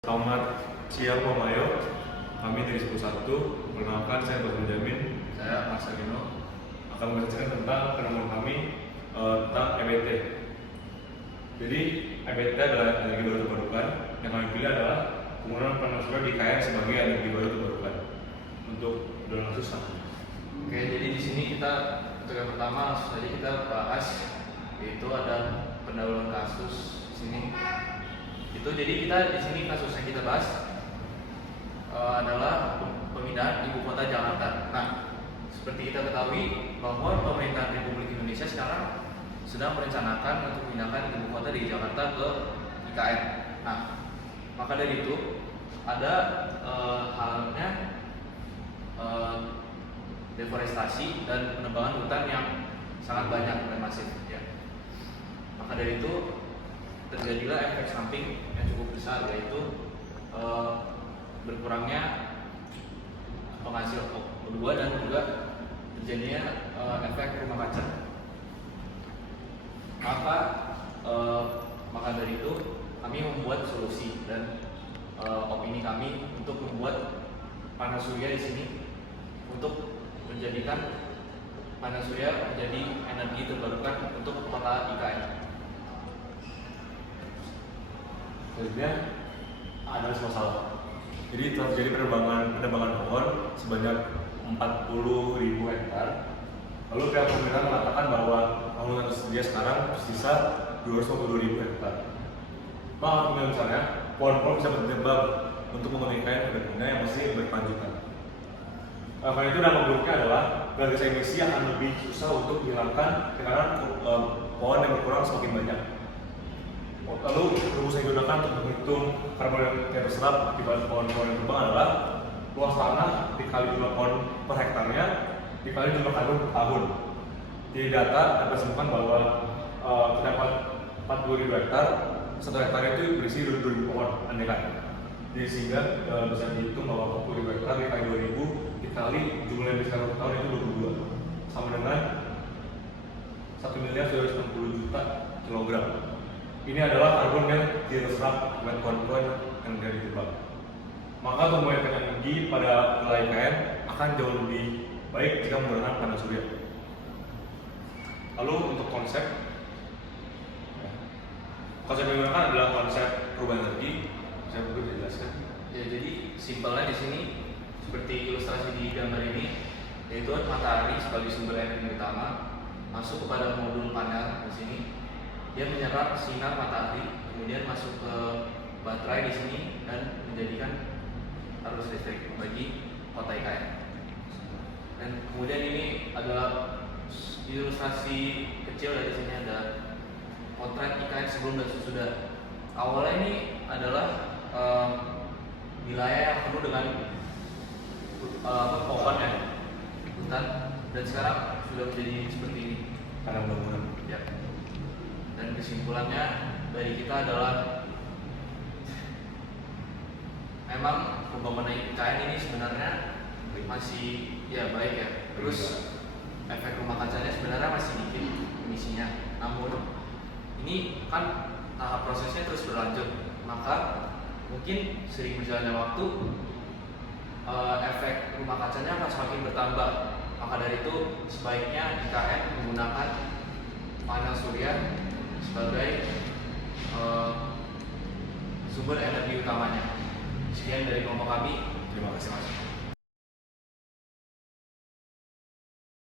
Selamat siang Pak Mayo, kami dari 11. Perkenalkan, saya Pak Benjamin. Saya Mas Agino Akan menjelaskan tentang penemuan kami tentang EBT. Jadi EBT adalah energi baru terbarukan. Yang kami pilih adalah penggunaan panas surya di KN sebagai energi baru terbarukan. Untuk dalam susah. Oke, jadi di sini kita untuk yang pertama langsung saja kita bahas, yaitu ada pendahuluan kasus di sini. Itu jadi kita di sini kasus yang kita bahas adalah pemindahan ibu kota Jakarta. Nah, seperti kita ketahui bahwa pemerintahan Republik Indonesia sekarang sedang merencanakan untuk memindahkan ibu kota dari Jakarta ke IKN. Nah, maka dari itu ada halnya deforestasi dan penebangan hutan yang sangat banyak dan masif. Ya. Maka dari itu terjadilah efek samping yang cukup besar, yaitu berkurangnya penghasil O2 dan juga terjadinya efek rumah kaca. Maka dari itu kami membuat solusi dan opini kami untuk membuat panas surya di sini untuk menjadikan panas surya menjadi energi terbarukan untuk kota IKN. Selanjutnya ada masalah. Jadi telah terjadi penebangan pohon sebanyak 40.000 hektar. Lalu pihak pemerintah mengatakan bahwa bangunan tersedia sekarang tersisa 252.000 hektar. Maka misalnya pohon-pohon bisa bertembang untuk memenuhi kain kedepannya yang masih berkelanjutan. Karena itu dampak buruknya adalah gas emisi akan lebih susah untuk dihilangkan karena pohon yang berkurang semakin banyak. Lalu rumus yang digunakan untuk menghitung karbon yang terserap akibat pohon-pohon yang tumbang adalah luas tanah dikali jumlah pohon per hektarnya dikali jumlah karbon per tahun. Di data dapat ditemukan bahwa terdapat 40.000 hektar, 1 hektar itu berisi 2.000 pohon andekan. Jadi sehingga bisa dihitung bahwa 40.000 hektar dikali 2.000 dikali jumlah yang bisa per tahun itu 22, sama dengan 1.260.000.000 kilogram. Ini adalah karbon yang terserap oleh pohon-pohon yang dari ditebang. Maka untuk menghemat energi pada wilayah IKN akan jauh lebih baik jika menggunakan panas surya. Lalu untuk konsep yang digunakan adalah konsep perubahan energi. Saya perlu dijelaskan. Ya, jadi simpelnya di sini seperti ilustrasi di gambar ini, yaitu matahari sebagai sumber energi utama masuk kepada modul panel di sini. Dia menyerap sinar matahari, kemudian masuk ke baterai di sini dan menjadikan arus listrik bagi kota IKN. Dan kemudian ini adalah ilustrasi kecil dari sini, ada potret IKN sebelum dan sesudah. Awalnya ini adalah wilayah yang penuh dengan pohon ya, hutan, dan sekarang sudah menjadi seperti ini Karena bangunan. ya. Dan kesimpulannya dari kita adalah memang pembangunan IKN ini sebenarnya masih ya baik ya. Terus efek rumah kacanya sebenarnya masih dikit emisinya. Namun ini kan tahap prosesnya terus berlanjut. Maka mungkin sering berjalannya waktu efek rumah kacanya akan semakin bertambah. Maka dari itu sebaiknya IKN menggunakan panel surya sebagai sumber energi utamanya. Sekian dari kelompok kami. Terima kasih Mas.